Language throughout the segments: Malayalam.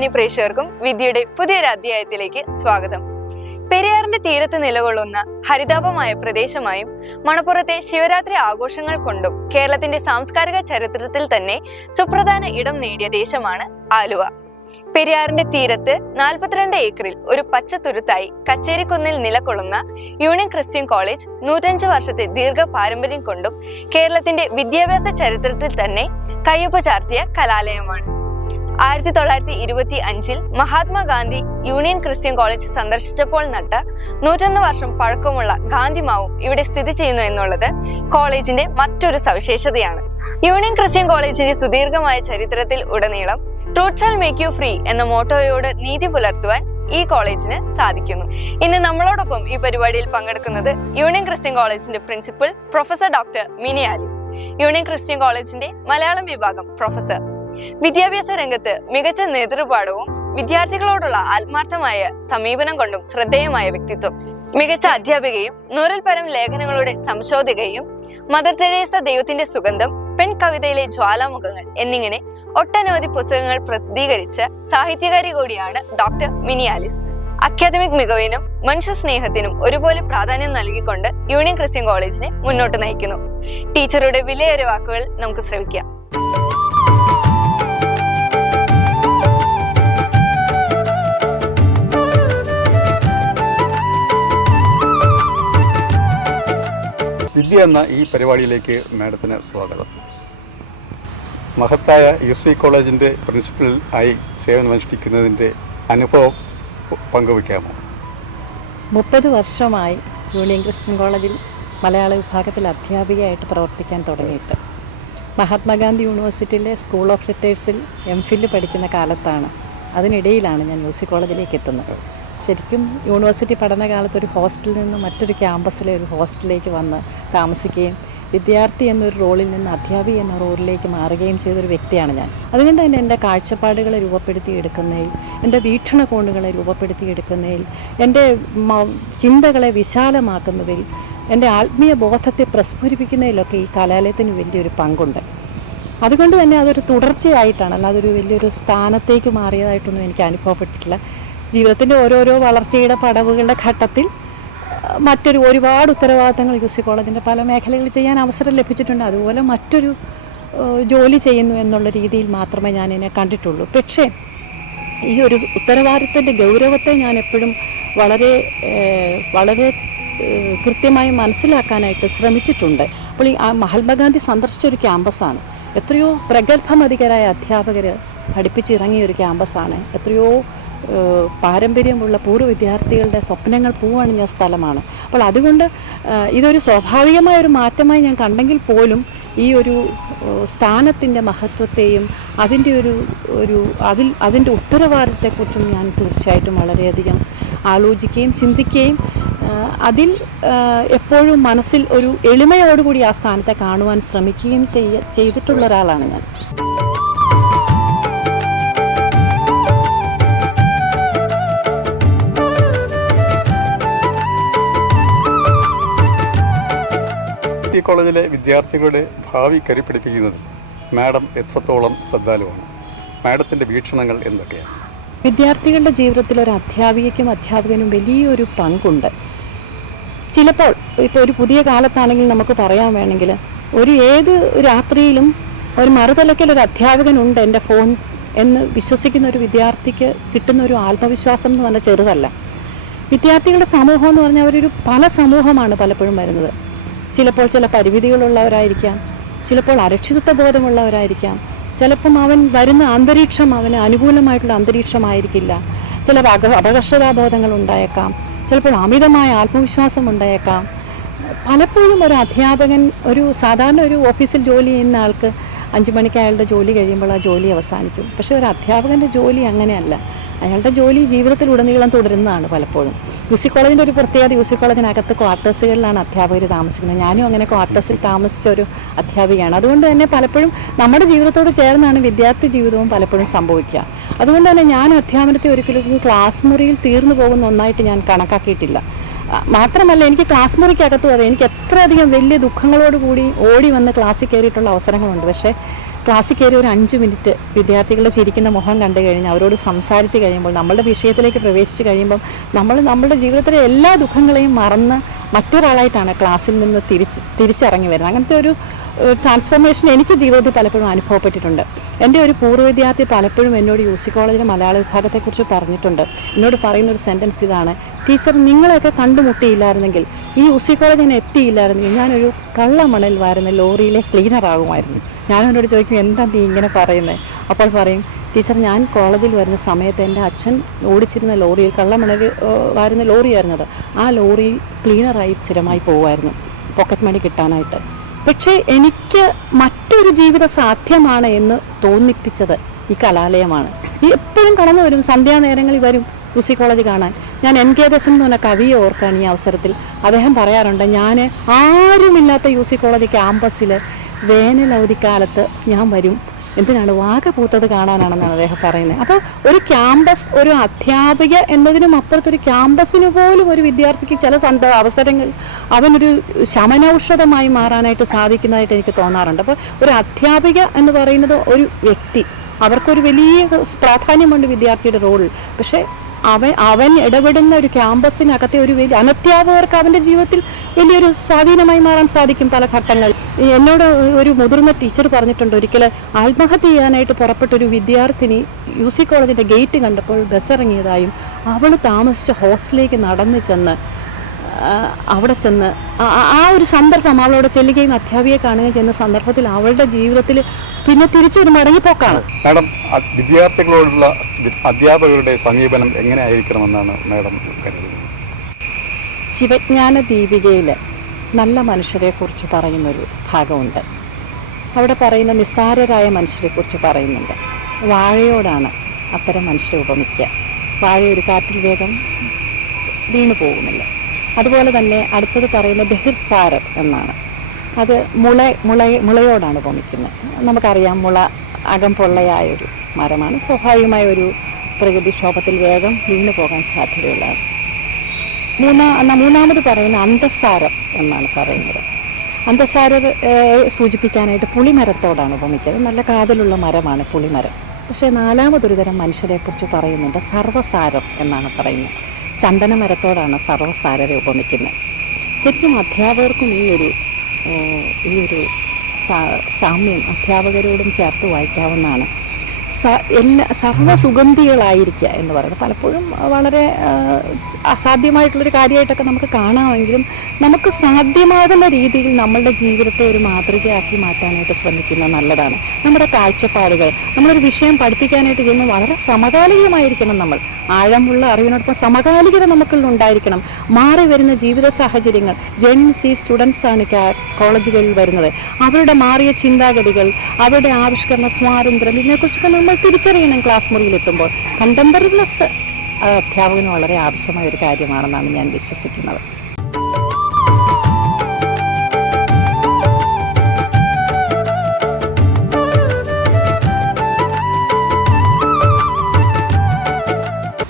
മാന്യ പ്രേക്ഷകർക്കും വിദ്യയുടെ പുതിയൊരു അധ്യായത്തിലേക്ക് സ്വാഗതം. പെരിയാറിന്റെ തീരത്ത് നിലകൊള്ളുന്ന ഹരിതാപമായ പ്രദേശമായും മണപ്പുറത്തെ ശിവരാത്രി ആഘോഷങ്ങൾ കൊണ്ടും കേരളത്തിന്റെ സാംസ്കാരിക ചരിത്രത്തിൽ തന്നെ സുപ്രധാന ഇടം നേടിയ ദേശമാണ് ആലുവ. പെരിയാറിന്റെ തീരത്ത് 42 ഏക്കറിൽ ഒരു പച്ചത്തുരുത്തായി കച്ചേരിക്കുന്നിൽ നിലകൊള്ളുന്ന യൂണിയൻ ക്രിസ്ത്യൻ കോളേജ് 105 വർഷത്തെ ദീർഘ പാരമ്പര്യം കൊണ്ടും കേരളത്തിന്റെ വിദ്യാഭ്യാസ ചരിത്രത്തിൽ തന്നെ കയ്യൊപ്പ് ചാർത്തിയ കലാലയമാണ്. 1925 മഹാത്മാഗാന്ധി യൂണിയൻ ക്രിസ്ത്യൻ കോളേജ് സന്ദർശിച്ചപ്പോൾ നട്ട 101 വർഷം പഴക്കമുള്ള ഗാന്ധിമാവും ഇവിടെ സ്ഥിതി ചെയ്യുന്നു എന്നുള്ളത് കോളേജിന്റെ മറ്റൊരു സവിശേഷതയാണ്. യൂണിയൻ ക്രിസ്ത്യൻ കോളേജിന്റെ സുദീർഘമായ ചരിത്രത്തിൽ ഉടനീളം truth shall make you free എന്ന മോട്ടോയോട് നീതി പുലർത്തുവാൻ ഈ കോളേജിന് സാധിക്കുന്നു. ഇന്ന് നമ്മളോടൊപ്പം ഈ പരിപാടിയിൽ പങ്കെടുക്കുന്നത് യൂണിയൻ ക്രിസ്ത്യൻ കോളേജിന്റെ principal professor doctor mini Alice, union Christian കോളേജിന്റെ മലയാളം വിഭാഗം പ്രൊഫസർ. വിദ്യാഭ്യാസ രംഗത്ത് മികച്ച നേതൃപാഠവും വിദ്യാർത്ഥികളോടുള്ള ആത്മാർത്ഥമായ സമീപനം കൊണ്ടും ശ്രദ്ധേയമായ വ്യക്തിത്വം, മികച്ച അധ്യാപികയും 100-ൽ പരം ലേഖനങ്ങളുടെ സംശോധകയും, മദർ തെരേസ ദൈവത്തിന്റെ സുഗന്ധം, പെൺ കവിതയിലെ ജ്വാലാമുഖങ്ങൾ എന്നിങ്ങനെ ഒട്ടനവധി പുസ്തകങ്ങൾ പ്രസിദ്ധീകരിച്ച സാഹിത്യകാരി കൂടിയാണ് ഡോക്ടർ മിനി ആലിസ്. അക്കാദമിക് മികവിനും മനുഷ്യ സ്നേഹത്തിനും ഒരുപോലെ പ്രാധാന്യം നൽകിക്കൊണ്ട് യൂണിയൻ ക്രിസ്ത്യൻ കോളേജിനെ മുന്നോട്ട് നയിക്കുന്നു. ടീച്ചറുടെ വിലയേറിയ വാക്കുകൾ നമുക്ക് ശ്രവിക്കാം. വിദ്യ എന്ന ഈ പരിപാടിയിലേക്ക് മാഡത്തിന് സ്വാഗതം. മഹത്തായ UC കോളേജിൻ്റെ പ്രിൻസിപ്പൽ ആയി സേവനമനുഷ്ഠിക്കുന്നതിൻ്റെ അനുഭവം പങ്കുവയ്ക്കാമോ? 30 വർഷമായി യൂണിയൻ ക്രിസ്ത്യൻ കോളേജിൽ മലയാള വിഭാഗത്തിൽ അധ്യാപികയായിട്ട് പ്രവർത്തിക്കാൻ തുടങ്ങിയിട്ട്. മഹാത്മാഗാന്ധി യൂണിവേഴ്സിറ്റിയിലെ സ്കൂൾ ഓഫ് ലിറ്ററേച്ചറിൽ MPhil പഠിക്കുന്ന കാലത്താണ്, അതിനിടയിലാണ് ഞാൻ UC കോളേജിലേക്ക് എത്തുന്നത്. ശരിക്കും യൂണിവേഴ്സിറ്റി പഠനകാലത്ത് ഒരു ഹോസ്റ്റലിൽ നിന്ന് മറ്റൊരു ക്യാമ്പസിലെ ഒരു ഹോസ്റ്റലിലേക്ക് വന്ന് താമസിക്കുകയും വിദ്യാർത്ഥി എന്നൊരു റോളിൽ നിന്ന് അധ്യാപിക എന്ന റോളിലേക്ക് മാറുകയും ചെയ്തൊരു വ്യക്തിയാണ് ഞാൻ. അതുകൊണ്ട് തന്നെ എൻ്റെ കാഴ്ചപ്പാടുകളെ രൂപപ്പെടുത്തിയെടുക്കുന്നതിൽ, എൻ്റെ വീക്ഷണകോണുകളെ രൂപപ്പെടുത്തിയെടുക്കുന്നതിൽ, എൻ്റെ ചിന്തകളെ വിശാലമാക്കുന്നതിൽ, എൻ്റെ ആത്മീയ ബോധത്തെ പ്രസ്ഫുരിപ്പിക്കുന്നതിലൊക്കെ ഈ കലാലയത്തിന് വലിയൊരു പങ്കുണ്ട്. അതുകൊണ്ട് തന്നെ അതൊരു തുടർച്ചയായിട്ടാണ്, അല്ലാതെ ഒരു വലിയൊരു സ്ഥാനത്തേക്ക് മാറിയതായിട്ടൊന്നും എനിക്ക് അനുഭവപ്പെട്ടിട്ടില്ല. ജീവിതത്തിൻ്റെ ഓരോരോ വളർച്ചയുടെ പടവുകളുടെ ഘട്ടത്തിൽ ഒരുപാട് ഉത്തരവാദിത്തങ്ങൾ UC കോളേജിൻ്റെ പല മേഖലകളിൽ ചെയ്യാൻ അവസരം ലഭിച്ചിട്ടുണ്ട്. അതുപോലെ മറ്റൊരു ജോലി ചെയ്യുന്നു എന്നുള്ള രീതിയിൽ മാത്രമേ ഞാൻ ഇതിനെ കണ്ടിട്ടുള്ളൂ. പക്ഷേ ഈ ഒരു ഉത്തരവാദിത്തത്തിൻ്റെ ഗൗരവത്തെ ഞാൻ എപ്പോഴും വളരെ വളരെ കൃത്യമായി മനസ്സിലാക്കാനായിട്ട് ശ്രമിച്ചിട്ടുണ്ട്. അപ്പോൾ ഈ മഹാത്മാഗാന്ധി സന്ദർശിച്ചൊരു ക്യാമ്പസാണ്, എത്രയോ പ്രഗത്ഭമതികരായ അധ്യാപകർ പഠിപ്പിച്ചിറങ്ങിയ ഒരു ക്യാമ്പസാണ്, എത്രയോ പാരമ്പര്യമുള്ള പൂർവ്വ വിദ്യാർത്ഥികളുടെ സ്വപ്നങ്ങൾ പൂവണിഞ്ഞ സ്ഥലമാണ്. അപ്പോൾ അതുകൊണ്ട് ഇതൊരു സ്വാഭാവികമായൊരു മാറ്റമായി ഞാൻ കണ്ടെങ്കിൽ പോലും ഈ ഒരു സ്ഥാനത്തിൻ്റെ മഹത്വത്തെയും അതിൻ്റെ ഉത്തരവാദിത്തത്തെക്കുറിച്ചും ഞാൻ തീർച്ചയായിട്ടും വളരെയധികം ആലോചിക്കുകയും ചിന്തിക്കുകയും അതിൽ എപ്പോഴും മനസ്സിൽ ഒരു എളിമയോടുകൂടി ആ സ്ഥാനത്തെ കാണുവാൻ ശ്രമിക്കുകയും ചെയ്തിട്ടുള്ള ഒരാളാണ് ഞാൻ. കോളേജിലെ വിദ്യാർത്ഥികളുടെ ഭാവി കരുപിടിപ്പിക്കുന്നതിൽ മാഡം എത്രത്തോളം ശ്രദ്ധാലുവാണ്? മാഡത്തിൻ്റെ വീക്ഷണങ്ങൾ എന്തൊക്കെയാണ്? വിദ്യാർത്ഥികളുടെ ജീവിതത്തിൽ ഒരു അധ്യാപകനും വലിയൊരു പങ്കുണ്ട്. ചിലപ്പോൾ ഇപ്പോൾ ഒരു പുതിയ കാലത്താണെങ്കിൽ നമുക്ക് പറയാൻ വേണമെങ്കിൽ ഏത് രാത്രിയിലും ഒരു മറുതലയ്ക്കൽ ഒരു അധ്യാപകനുണ്ട് എൻ്റെ ഫോൺ എന്ന് വിശ്വസിക്കുന്ന ഒരു വിദ്യാർത്ഥിക്ക് കിട്ടുന്ന ഒരു ആത്മവിശ്വാസം എന്ന് പറഞ്ഞാൽ ചെറുതല്ല. വിദ്യാർത്ഥികളുടെ സമൂഹം എന്ന് പറഞ്ഞാൽ പല സമൂഹമാണ് പലപ്പോഴും വരുന്നത്. ചിലപ്പോൾ ചില പരിമിതികളുള്ളവരായിരിക്കാം, ചിലപ്പോൾ അരക്ഷിതത്വ ബോധമുള്ളവരായിരിക്കാം, ചിലപ്പം അവൻ വരുന്ന അന്തരീക്ഷം അവന് അനുകൂലമായിട്ടുള്ള അന്തരീക്ഷമായിരിക്കില്ല, ചില അപകർഷതാബോധങ്ങൾ ഉണ്ടായേക്കാം, ചിലപ്പോൾ അമിതമായ ആത്മവിശ്വാസം ഉണ്ടായേക്കാം. പലപ്പോഴും ഒരു അധ്യാപകൻ സാധാരണ ഒരു ഓഫീസിൽ ജോലി ചെയ്യുന്ന ആൾക്ക് 5 മണിക്ക് അയാളുടെ ജോലി കഴിയുമ്പോൾ ആ ജോലി അവസാനിക്കും. പക്ഷേ ഒരു അധ്യാപകൻ്റെ ജോലി അങ്ങനെയല്ല, അയാളുടെ ജോലി ജീവിതത്തിലുടനീളം തുടരുന്നതാണ്. പലപ്പോഴും UC കോളേജിൻ്റെ ഒരു പ്രത്യേകത, UC കോളേജിനകത്ത് ക്വാർട്ടേഴ്സുകളിലാണ് അധ്യാപകർ താമസിക്കുന്നത്. ഞാനും അങ്ങനെ ക്വാർട്ടേഴ്സിൽ താമസിച്ച ഒരു അധ്യാപികയാണ്. അതുകൊണ്ട് തന്നെ പലപ്പോഴും നമ്മുടെ ജീവിതത്തോട് ചേർന്നാണ് വിദ്യാർത്ഥി ജീവിതവും പലപ്പോഴും സംഭവിക്കുക. അതുകൊണ്ട് തന്നെ ഞാൻ അധ്യാപനത്തെ ഒരിക്കലും ക്ലാസ് മുറിയിൽ തീർന്നു പോകുന്ന ഒന്നായിട്ട് ഞാൻ കണക്കാക്കിയിട്ടില്ല. മാത്രമല്ല എനിക്ക് ക്ലാസ് മുറിക്കകത്തും അതെ, എനിക്ക് എത്രയധികം വലിയ ദുഃഖങ്ങളോടുകൂടി ഓടി വന്ന് ക്ലാസ്സിൽ കയറിയിട്ടുള്ള അവസരങ്ങളുണ്ട്. പക്ഷേ ക്ലാസ്സിൽ കയറി ഒരു 5 മിനിറ്റ് വിദ്യാർത്ഥികളുടെ ചിരിക്കുന്ന മുഖം കണ്ടു കഴിഞ്ഞാൽ അവരോട് സംസാരിച്ച് കഴിയുമ്പോൾ നമ്മളുടെ വിഷയത്തിലേക്ക് പ്രവേശിച്ച് കഴിയുമ്പം നമ്മളുടെ ജീവിതത്തിലെ എല്ലാ ദുഃഖങ്ങളെയും മറന്ന് മറ്റൊരാളായിട്ടാണ് ക്ലാസ്സിൽ നിന്ന് തിരിച്ചിറങ്ങി വരുന്നത്. അങ്ങനത്തെ ഒരു ട്രാൻസ്ഫോർമേഷൻ എനിക്ക് ജീവിതത്തിൽ പലപ്പോഴും അനുഭവപ്പെട്ടിട്ടുണ്ട്. എൻ്റെ ഒരു പൂർവ്വ വിദ്യാർത്ഥി പലപ്പോഴും എന്നോട് UC കോളേജിലെ മലയാള വിഭാഗത്തെക്കുറിച്ച് പറഞ്ഞിട്ടുണ്ട്. എന്നോട് പറയുന്നൊരു സെൻറ്റൻസ് ഇതാണ്: ടീച്ചർ, നിങ്ങളെയൊക്കെ കണ്ടുമുട്ടിയില്ലായിരുന്നെങ്കിൽ, ഈ UC കോളേജ് ഞാൻ എത്തിയില്ലായിരുന്നെങ്കിൽ ഞാനൊരു കള്ളമണൽ വാരുന്ന ലോറിയിലെ ക്ലീനർ ആകുമായിരുന്നു. ഞാനവരോട് ചോദിക്കും, എന്താ നീ ഇങ്ങനെ പറയുന്നത്? അപ്പോൾ പറയും, ടീച്ചർ, ഞാൻ കോളേജിൽ വരുന്ന സമയത്ത് എൻ്റെ അച്ഛൻ ഓടിച്ചിരുന്ന ലോറിയിൽ കള്ളമണൽ വാരുന്ന ലോറിയായിരുന്നത്. ആ ലോറിയിൽ ക്ലീനറായി സ്ഥിരമായി പോകുമായിരുന്നു പോക്കറ്റ് മണി കിട്ടാനായിട്ട്. പക്ഷേ എനിക്ക് മറ്റൊരു ജീവിതം സാധ്യമാണ് എന്ന് തോന്നിപ്പിച്ചത് ഈ കലാലയമാണ്. എപ്പോഴും കടന്നു വരും, സന്ധ്യാനേരങ്ങളിൽ വരും UC കോളേജ് കാണാൻ. ഞാൻ NK ദാസം എന്ന് പറഞ്ഞ കവിയെ ഓർക്കുകയാണ് ഈ അവസരത്തിൽ. അദ്ദേഹം പറയാറുണ്ട്, ഞാൻ ആരുമില്ലാത്ത UC കോളേജ് ക്യാമ്പസിൽ വേനൽ അവധിക്കാലത്ത് ഞാൻ വരും. എന്തിനാണ്? വാഗ പൂത്തത് കാണാനാണെന്നാണ് അദ്ദേഹം പറയുന്നത്. അപ്പോൾ ഒരു ക്യാമ്പസ്, ഒരു അധ്യാപിക എന്നതിനും അപ്പുറത്തൊരു ക്യാമ്പസിന് പോലും ഒരു വിദ്യാർത്ഥിക്ക് ചില അവസരങ്ങൾ അവനൊരു ശമനൌഷധമായി മാറാനായിട്ട് സാധിക്കുന്നതായിട്ട് എനിക്ക് തോന്നാറുണ്ട്. അപ്പോൾ ഒരു അധ്യാപിക എന്ന് പറയുന്നത് ഒരു വ്യക്തി, അവർക്കൊരു വലിയ പ്രാധാന്യമുണ്ട് വിദ്യാർത്ഥിയുടെ റോളിൽ. പക്ഷേ അവൻ ഇടപെടുന്ന ഒരു ക്യാമ്പസിനകത്തെ ഒരു വലിയ അനധ്യാപകർക്ക് അവൻ്റെ ജീവിതത്തിൽ വലിയൊരു സ്വാധീനമായി മാറാൻ സാധിക്കും പല ഘട്ടങ്ങൾ. എന്നോട് ഒരു മുതിർന്ന ടീച്ചർ പറഞ്ഞിട്ടുണ്ട്, ഒരിക്കൽ ആത്മഹത്യ ചെയ്യാനായിട്ട് പുറപ്പെട്ടൊരു വിദ്യാർത്ഥിനി UC കോളേജിൻ്റെ ഗേറ്റ് കണ്ടപ്പോൾ ബസ്സിറങ്ങിയതായും അവൾ താമസിച്ച ഹോസ്റ്റലിലേക്ക് നടന്നു ചെന്ന് അവിടെ ചെന്ന് ആ ഒരു സന്ദർഭം, അവളവിടെ ചെല്ലുകയും അധ്യാപികയെ കാണുകയും ചെയ്യുന്ന സന്ദർഭത്തിൽ അവളുടെ ജീവിതത്തിൽ പിന്നെ തിരിച്ചൊരു മടങ്ങിപ്പോക്കാണ്. മാഡം, വിദ്യാർത്ഥികളോടുള്ള അധ്യാപകരുടെ സമീപനം എങ്ങനെ ആയിരിക്കണമെന്നാണ് മാഡം കരുതുന്നത്? ശിവജ്ഞാന ദീപികയിൽ നല്ല മനുഷ്യരെക്കുറിച്ച് പറയുന്നൊരു ഭാഗമുണ്ട്. അവിടെ പറയുന്ന നിസ്സാരരായ മനുഷ്യരെക്കുറിച്ച് പറയുന്നുണ്ട്. വാഴയോടാണ് അത്തരം മനുഷ്യരെ ഉപമിക്കുക. വാഴ ഒരു കാറ്റിൽ വേഗം വീണു പോകുന്നില്ല. അതുപോലെ തന്നെ അടുത്തത് പറയുന്ന ബഹിർസാരർ എന്നാണ്. അത് മുളയോടാണ് ഉപമിക്കുന്നത്. നമുക്കറിയാം, മുള അകം പൊള്ളയായൊരു മരമാണ്. സ്വാഭാവികമായ ഒരു പ്രകൃതിക്ഷോഭത്തിൽ വേഗം വീണു പോകാൻ സാധ്യതയുള്ളതാണ്. മൂന്നാമത് പറയുന്ന അന്തസാരം എന്നാണ് പറയുന്നത്. അന്തസാരർ സൂചിപ്പിക്കാനായിട്ട് പുളിമരത്തോടാണ് ഉപമിക്കുന്നത്. നല്ല കാതലുള്ള മരമാണ് പുളിമരം. പക്ഷേ നാലാമതൊരു തരം മനുഷ്യരെക്കുറിച്ച് പറയുന്നുണ്ട്, സർവ്വസാരം എന്നാണ് പറയുന്നത്. ചന്ദനമരത്തോടാണ് സർവ്വസാരരെ ഉപമിക്കുന്നത്. ശരിക്കും അധ്യാപകർക്കും ഈ ഒരു സാമ്യം അധ്യാപകരോടും ചേർത്ത് വായിക്കാവുന്നതാണ്. സർവ്വസുഗന്ധികളായിരിക്കുക എന്ന് പറയുന്നത് പലപ്പോഴും വളരെ അസാധ്യമായിട്ടുള്ളൊരു കാര്യമായിട്ടൊക്കെ നമുക്ക് കാണാമെങ്കിലും നമുക്ക് സാധ്യമാകുന്ന രീതിയിൽ നമ്മളുടെ ജീവിതത്തെ ഒരു മാതൃകയാക്കി മാറ്റാനായിട്ട് ശ്രമിക്കുന്നത് നല്ലതാണ്. നമ്മുടെ കാഴ്ചപ്പാടുകൾ, നമ്മളൊരു വിഷയം പഠിപ്പിക്കാനായിട്ട് ചെയ്യുന്നത് വളരെ സമകാലികമായിരിക്കണം. നമ്മൾ ആഴമുള്ള അറിവിനോടൊപ്പം സമകാലികത നമുക്കുള്ള ഉണ്ടായിരിക്കണം. മാറി വരുന്ന ജീവിത സാഹചര്യങ്ങൾ, ജെൻ-Z സ്റ്റുഡൻസാണ് കോളേജുകളിൽ വരുന്നത്. അവരുടെ മാറിയ ചിന്താഗതികൾ, അവരുടെ ആവിഷ്കരണ സ്വാതന്ത്ര്യം, ഇതിനെക്കുറിച്ചൊക്കെ നമ്മൾ തിരിച്ചറിയണം. ക്ലാസ് മുറിയിലെത്തുമ്പോൾ കണ്ടംപററിനെസ് അധ്യാപകന് വളരെ ആവശ്യമായ ഒരു കാര്യമാണെന്നാണ് ഞാൻ വിശ്വസിക്കുന്നത്.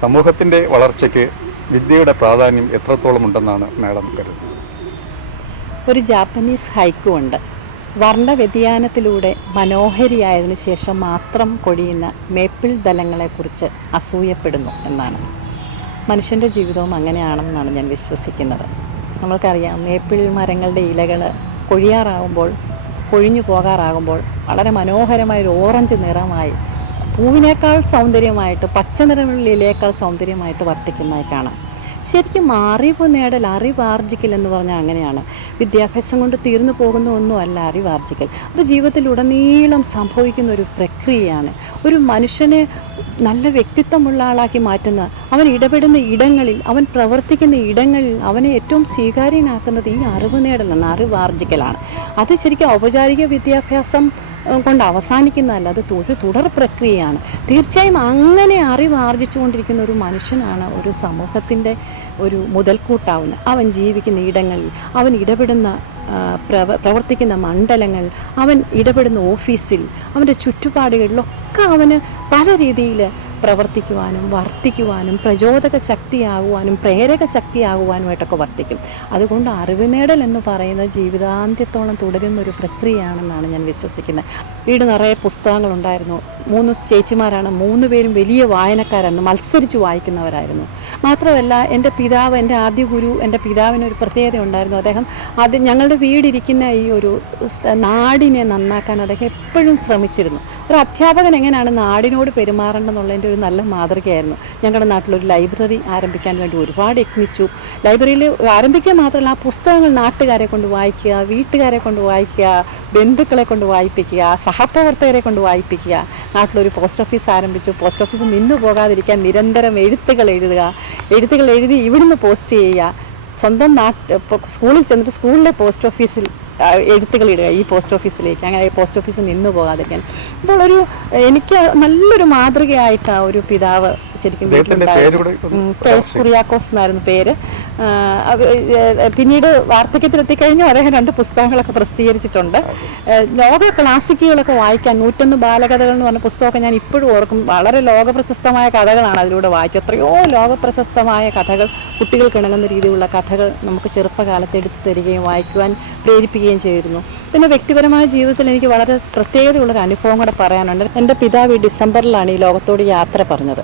സമൂഹത്തിൻ്റെ വളർച്ചയ്ക്ക് വിദ്യയുടെ പ്രാധാന്യം എത്രത്തോളം ഉണ്ടെന്നാണ് മാഡം കരുതുന്നത്? ഒരു ജാപ്പനീസ് ഹൈക്കു ഉണ്ട്: വർണ്ണ വ്യതിയാനത്തിലൂടെ മനോഹരിയായതിനു ശേഷം മാത്രം കൊഴിയുന്ന മേപ്പിൾ ദലങ്ങളെക്കുറിച്ച് അസൂയപ്പെടുന്നു എന്നാണ്. മനുഷ്യൻ്റെ ജീവിതവും അങ്ങനെയാണെന്നാണ് ഞാൻ വിശ്വസിക്കുന്നത്. നമ്മൾക്കറിയാം, മേപ്പിൾ മരങ്ങളുടെ ഇലകൾ കൊഴിഞ്ഞു പോകാറാകുമ്പോൾ വളരെ മനോഹരമായൊരു ഓറഞ്ച് നിറമായി, പൂവിനേക്കാൾ സൗന്ദര്യമായിട്ട്, പച്ച നിറമുള്ള ഇലയേക്കാൾ സൗന്ദര്യമായിട്ട് വർത്തിക്കുന്നതായി കാണാം. ശരിക്കും അറിവ് നേടൽ, അറിവാർജിക്കൽ എന്ന് പറഞ്ഞാൽ അങ്ങനെയാണ്. വിദ്യാഭ്യാസം കൊണ്ട് തീർന്നു പോകുന്ന ഒന്നുമല്ല അറിവാർജിക്കൽ. അത് ജീവിതത്തിലുടനീളം സംഭവിക്കുന്ന ഒരു പ്രക്രിയയാണ്. ഒരു മനുഷ്യനെ നല്ല വ്യക്തിത്വമുള്ള ആളാക്കി മാറ്റുന്ന, അവൻ ഇടപെടുന്ന ഇടങ്ങളിൽ, അവൻ പ്രവർത്തിക്കുന്ന ഇടങ്ങളിൽ അവനെ ഏറ്റവും സ്വീകാര്യനാക്കുന്നത് ഈ അറിവ് നേടലാണ്, അറിവാർജിക്കലാണ്. അത് ശരിക്കും ഔപചാരിക വിദ്യാഭ്യാസം കൊണ്ട് അവസാനിക്കുന്നതല്ല, അത് ഒരു തുടർ പ്രക്രിയയാണ്. തീർച്ചയായും അങ്ങനെ അറിവാർജിച്ചുകൊണ്ടിരിക്കുന്ന ഒരു മനുഷ്യനാണ് ഒരു സമൂഹത്തിൻ്റെ ഒരു മുതൽക്കൂട്ടാവുന്നത്. അവൻ ജീവിക്കുന്ന ഇടങ്ങളിൽ, അവൻ ഇടപെടുന്ന പ്രവർത്തിക്കുന്ന മണ്ഡലങ്ങൾ, അവൻ ഇടപെടുന്ന ഓഫീസിൽ, അവൻ്റെ ചുറ്റുപാടുകളിലൊക്കെ അവന് പല രീതിയിൽ പ്രവർത്തിക്കുവാനും വർത്തിക്കുവാനും പ്രചോദക ശക്തിയാകുവാനും പ്രേരക ശക്തിയാകുവാനുമായിട്ടൊക്കെ വർത്തിക്കും. അതുകൊണ്ട് അറിവ് നേടൽ എന്ന് പറയുന്നത് ജീവിതാന്ത്യത്തോളം തുടരുന്ന ഒരു പ്രക്രിയയാണെന്നാണ് ഞാൻ വിശ്വസിക്കുന്നത്. വീട് നിറയെ പുസ്തകങ്ങളുണ്ടായിരുന്നു. 3 ചേച്ചിമാരാണ്, 3 പേരും വലിയ വായനക്കാരായിരുന്നു, മത്സരിച്ച് വായിക്കുന്നവരായിരുന്നു. മാത്രമല്ല എൻ്റെ പിതാവ്, എൻ്റെ ആദ്യ ഗുരു, എൻ്റെ പിതാവിനൊരു പ്രത്യേകത ഉണ്ടായിരുന്നു. അദ്ദേഹം ഞങ്ങളുടെ വീടിരിക്കുന്ന ഈ ഒരു നാടിനെ നന്നാക്കാൻ അദ്ദേഹം എപ്പോഴും ശ്രമിച്ചിരുന്നു. ഒരു അധ്യാപകൻ എങ്ങനെയാണ് നാടിനോട് പെരുമാറേണ്ടതെന്നുള്ളതിൻ്റെ ഒരു നല്ല മാതൃകയായിരുന്നു. ഞങ്ങളുടെ നാട്ടിലൊരു ലൈബ്രറി ആരംഭിക്കാൻ വേണ്ടി ഒരുപാട് യത്നിച്ചു. ലൈബ്രറിയിൽ ആരംഭിക്കുക മാത്രമല്ല, ആ പുസ്തകങ്ങൾ നാട്ടുകാരെ കൊണ്ട് വായിക്കുക, വീട്ടുകാരെ കൊണ്ട് വായിക്കുക, ബന്ധുക്കളെ കൊണ്ട് വായിപ്പിക്കുക, സഹപ്രവർത്തകരെ കൊണ്ട് വായിപ്പിക്കുക. നാട്ടിലൊരു പോസ്റ്റ് ഓഫീസ് ആരംഭിച്ചു. പോസ്റ്റ് ഓഫീസ് നിന്നു പോകാതിരിക്കാൻ നിരന്തരം എഴുത്തുകൾ എഴുതി ഇവിടുന്ന് പോസ്റ്റ് ചെയ്യുക. സ്വന്തം സ്കൂളിൽ ചെന്നിട്ട് സ്കൂളിലെ പോസ്റ്റ് ഓഫീസിൽ എഴുത്തുകൾ ഇടുക, ഈ പോസ്റ്റ് ഓഫീസിലേക്ക്. അങ്ങനെ പോസ്റ്റ് ഓഫീസ് നിന്നു പോകാതിരിക്കാൻ. അപ്പോൾ എനിക്ക് നല്ലൊരു മാതൃകയായിട്ട് ആ ഒരു പിതാവ് ശരിക്കും വീട്ടിലുണ്ടായിരുന്നു. കെ.എസ്. കുര്യാക്കോസ് എന്നായിരുന്നു പേര്. പിന്നീട് വാർദ്ധക്യത്തിലെത്തിക്കഴിഞ്ഞു അദ്ദേഹം 2 പുസ്തകങ്ങളൊക്കെ പ്രസിദ്ധീകരിച്ചിട്ടുണ്ട്. ലോക ക്ലാസിക്കുകളൊക്കെ വായിക്കാൻ 101 ബാലകഥകൾ എന്ന് പറഞ്ഞ പുസ്തകമൊക്കെ ഞാൻ ഇപ്പോഴും ഓർക്കും. വളരെ ലോകപ്രശസ്തമായ കഥകളാണ് അതിലൂടെ വായിച്ചത്. എത്രയോ ലോകപ്രശസ്തമായ കഥകൾ, കുട്ടികൾക്ക് ഇണങ്ങുന്ന രീതിയിലുള്ള കഥകൾ നമുക്ക് ചെറുപ്പകാലത്ത് എടുത്തു തരികയും വായിക്കുവാൻ പ്രേരിപ്പിക്കുകയും ചെയ്തിരുന്നു. പിന്നെ വ്യക്തിപരമായ ജീവിതത്തിൽ എനിക്ക് വളരെ പ്രത്യേകതയുള്ളൊരു അനുഭവം കൂടെ പറയാനുണ്ട്. എൻ്റെ പിതാവ് ഡിസംബറിലാണ് ഈ ലോകത്തോട് യാത്ര പറഞ്ഞത്.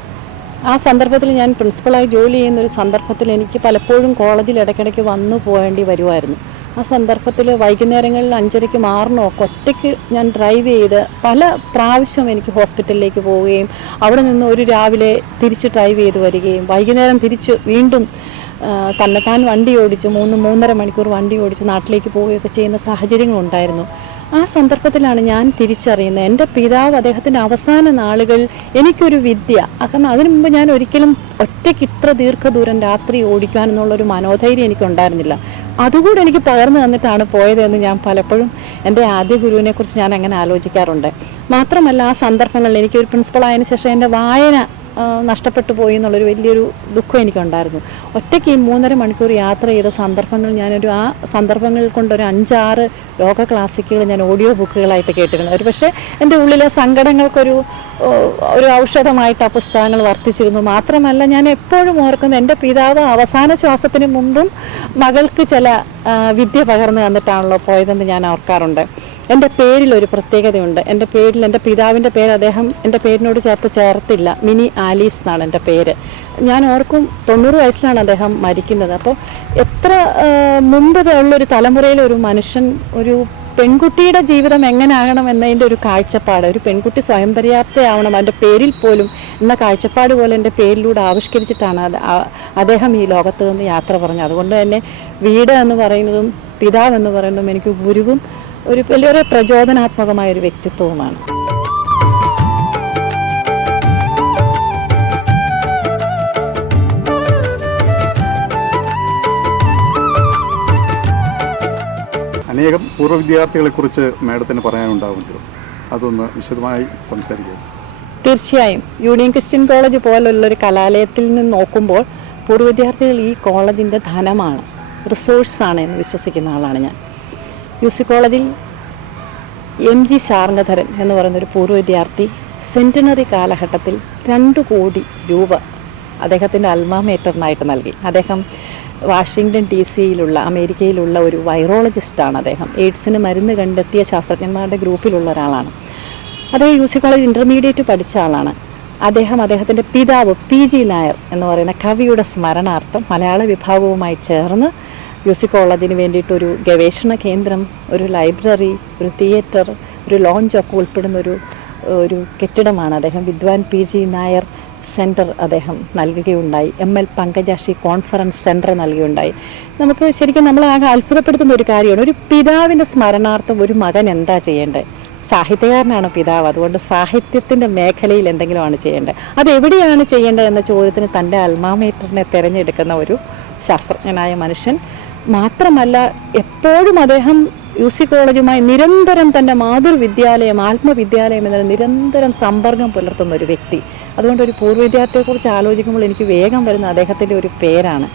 ആ സന്ദർഭത്തിൽ ഞാൻ പ്രിൻസിപ്പളായി ജോലി ചെയ്യുന്നൊരു സന്ദർഭത്തിൽ എനിക്ക് പലപ്പോഴും കോളേജിൽ ഇടയ്ക്കിടയ്ക്ക് വന്നു പോകേണ്ടി വരുമായിരുന്നു. ആ സന്ദർഭത്തിൽ വൈകുന്നേരങ്ങളിൽ 5:30-ക്കും 6:00-നും ഒക്കെ ഒറ്റയ്ക്ക് ഞാൻ ഡ്രൈവ് ചെയ്ത് പല പ്രാവശ്യം എനിക്ക് ഹോസ്പിറ്റലിലേക്ക് പോവുകയും അവിടെ നിന്ന് ഒരു രാവിലെ തിരിച്ച് ഡ്രൈവ് ചെയ്ത് വരികയും വൈകുന്നേരം തിരിച്ച് വീണ്ടും തന്നെത്താൻ വണ്ടി ഓടിച്ച് 3-3.5 മണിക്കൂർ വണ്ടി ഓടിച്ച് നാട്ടിലേക്ക് പോവുകയൊക്കെ ചെയ്യുന്ന സാഹചര്യങ്ങളുണ്ടായിരുന്നു. ആ സന്ദർഭത്തിലാണ് ഞാൻ തിരിച്ചറിയുന്നത് എൻ്റെ പിതാവ് അദ്ദേഹത്തിൻ്റെ അവസാന നാളുകൾ എനിക്കൊരു വിദ്യ. കാരണം അതിനു മുമ്പ് ഞാൻ ഒരിക്കലും ഒറ്റയ്ക്ക് ഇത്ര ദീർഘദൂരം രാത്രി ഓടിക്കാനെന്നുള്ളൊരു മനോധൈര്യം എനിക്കുണ്ടായിരുന്നില്ല. അതുകൂടെ എനിക്ക് പകർന്നു തന്നിട്ടാണ് പോയതെന്ന് ഞാൻ പലപ്പോഴും എൻ്റെ ആദ്യ ഗുരുവിനെക്കുറിച്ച് ഞാൻ അങ്ങനെ ആലോചിക്കാറുണ്ട്. മാത്രമല്ല ആ സന്ദർഭങ്ങളിൽ എനിക്കൊരു പ്രിൻസിപ്പളായതിനു ശേഷം എൻ്റെ വായന നഷ്ടപ്പെട്ടു പോയി എന്നുള്ളൊരു വലിയൊരു ദുഃഖം എനിക്കുണ്ടായിരുന്നു. ഒറ്റയ്ക്ക് ഈ 3.5 മണിക്കൂർ യാത്ര ചെയ്ത സന്ദർഭങ്ങൾ ആ സന്ദർഭങ്ങൾ കൊണ്ടൊരു 5-6 ലോക ക്ലാസിക്കുകൾ ഞാൻ ഓഡിയോ ബുക്കുകളായിട്ട് കേട്ടിരുന്നു. ഒരു പക്ഷേ എൻ്റെ ഉള്ളിലെ സങ്കടങ്ങൾക്കൊരു ഔഷധമായിട്ട് ആ പുസ്തകങ്ങൾ വർത്തിച്ചിരുന്നു. മാത്രമല്ല ഞാൻ എപ്പോഴും ഓർക്കുന്നത് എൻ്റെ പിതാവ് അവസാന ശ്വാസത്തിന് മുമ്പും മകൾക്ക് ചില വിദ്യ പകർന്നു തന്നിട്ടാണല്ലോ പോയതെന്ന് ഞാൻ ഓർക്കാറുണ്ട്. എൻ്റെ പേരിലൊരു പ്രത്യേകതയുണ്ട്. എൻ്റെ പിതാവിൻ്റെ പേര് അദ്ദേഹം എൻ്റെ പേരിനോട് ചേർത്തില്ല. മിനി ആലീസ് എന്നാണ് എൻ്റെ പേര്. ഞാൻ ഓർക്കും 90 വയസ്സിലാണ് അദ്ദേഹം മരിക്കുന്നത്. അപ്പോൾ എത്ര മുമ്പ് ഉള്ളൊരു തലമുറയിൽ ഒരു മനുഷ്യൻ ഒരു പെൺകുട്ടിയുടെ ജീവിതം എങ്ങനെ ആകണം എന്നതിൻ്റെ ഒരു കാഴ്ചപ്പാട്, ഒരു പെൺകുട്ടി സ്വയം പര്യാപ്തയാവണം അവൻ്റെ പേരിൽ പോലും എന്ന കാഴ്ചപ്പാട് പോലെ എൻ്റെ പേരിലൂടെ ആവിഷ്കരിച്ചിട്ടാണ് അദ്ദേഹം ഈ ലോകത്ത് നിന്ന് യാത്ര പറഞ്ഞത്. അതുകൊണ്ട് തന്നെ വീട് എന്ന് പറയുന്നതും പിതാവ് എന്ന് പറയുന്നതും എനിക്ക് ഗുരുവും ഒരു വലിയൊരു പ്രചോദനാത്മകമായ ഒരു വ്യക്തിത്വവുമാണ്. അനേകം പൂർവ്വ വിദ്യാർത്ഥികളെക്കുറിച്ച് മാഡത്തിന് പറയാനുണ്ടാവുമല്ലോ, അതൊന്ന് വിശദമായി സംസാരിക്കുക. തീർച്ചയായും യൂണിയൻ ക്രിസ്ത്യൻ കോളേജ് പോലുള്ളൊരു കലാലയത്തിൽ നിന്ന് നോക്കുമ്പോൾ പൂർവ്വ വിദ്യാർത്ഥികൾ ഈ കോളേജിൻ്റെ ധനമാണ്, റിസോഴ്സാണ് എന്ന് വിശ്വസിക്കുന്ന ആളാണ് ഞാൻ. UC കോളേജിൽ MG ശാർങ്ങധരൻ എന്ന് പറയുന്നൊരു പൂർവ്വ വിദ്യാർത്ഥി സെൻറ്റനറി കാലഘട്ടത്തിൽ 2 കോടി രൂപ അദ്ദേഹത്തിൻ്റെ അൽമാമേറ്ററിനായിട്ട് നൽകി. അദ്ദേഹം വാഷിങ്ടൺ DC-യിലുള്ള അമേരിക്കയിലുള്ള ഒരു വൈറോളജിസ്റ്റാണ്. അദ്ദേഹം എയ്ഡ്സിന് മരുന്ന് കണ്ടെത്തിയ ശാസ്ത്രജ്ഞന്മാരുടെ ഗ്രൂപ്പിലുള്ള ഒരാളാണ്. അദ്ദേഹം UC കോളേജ് ഇൻ്റർമീഡിയറ്റ് പഠിച്ച ആളാണ്. അദ്ദേഹത്തിൻ്റെ പിതാവ് PG നായർ എന്ന് പറയുന്ന കവിയുടെ സ്മരണാർത്ഥം മലയാള വിഭാഗവുമായി ചേർന്ന് UC കോളേജിന് വേണ്ടിയിട്ടൊരു ഗവേഷണ കേന്ദ്രം, ഒരു ലൈബ്രറി, ഒരു തിയേറ്റർ, ഒരു ലോഞ്ച് ഒക്കെ ഉൾപ്പെടുന്ന ഒരു കെട്ടിടമാണ് അദ്ദേഹം വിദ്വാൻ PG നായർ സെൻറ്റർ അദ്ദേഹം നൽകുകയുണ്ടായി. ML പങ്കജാക്ഷി കോൺഫറൻസ് സെൻറ്റർ നൽകുകയുണ്ടായി. നമുക്ക് ശരിക്കും നമ്മളാകെ അത്ഭുതപ്പെടുത്തുന്ന ഒരു കാര്യമാണ്, ഒരു പിതാവിൻ്റെ സ്മരണാർത്ഥം ഒരു മകൻ എന്താ ചെയ്യേണ്ടത്? സാഹിത്യകാരനാണ് പിതാവ്, അതുകൊണ്ട് സാഹിത്യത്തിൻ്റെ മേഖലയിൽ എന്തെങ്കിലുമാണ് ചെയ്യേണ്ടത്. അതെവിടെയാണ് ചെയ്യേണ്ടത് എന്ന ചോദ്യത്തിന് തൻ്റെ അൽമാമേറ്ററിനെ തിരഞ്ഞെടുക്കുന്ന ഒരു ശാസ്ത്രജ്ഞനായ മനുഷ്യൻ. മാത്രമല്ല എപ്പോഴും അദ്ദേഹം UC കോളേജുമായി നിരന്തരം തൻ്റെ മാതൃവിദ്യാലയം, ആത്മവിദ്യാലയം എന്ന നിരന്തരം സമ്പർക്കം പുലർത്തുന്ന ഒരു വ്യക്തി. അതുകൊണ്ട് ഒരു പൂർവ്വ വിദ്യാർത്ഥിയെക്കുറിച്ച് ആലോചിക്കുമ്പോൾ എനിക്ക് വേഗം വരുന്ന അദ്ദേഹത്തിൻ്റെ ഒരു പേരാണ്.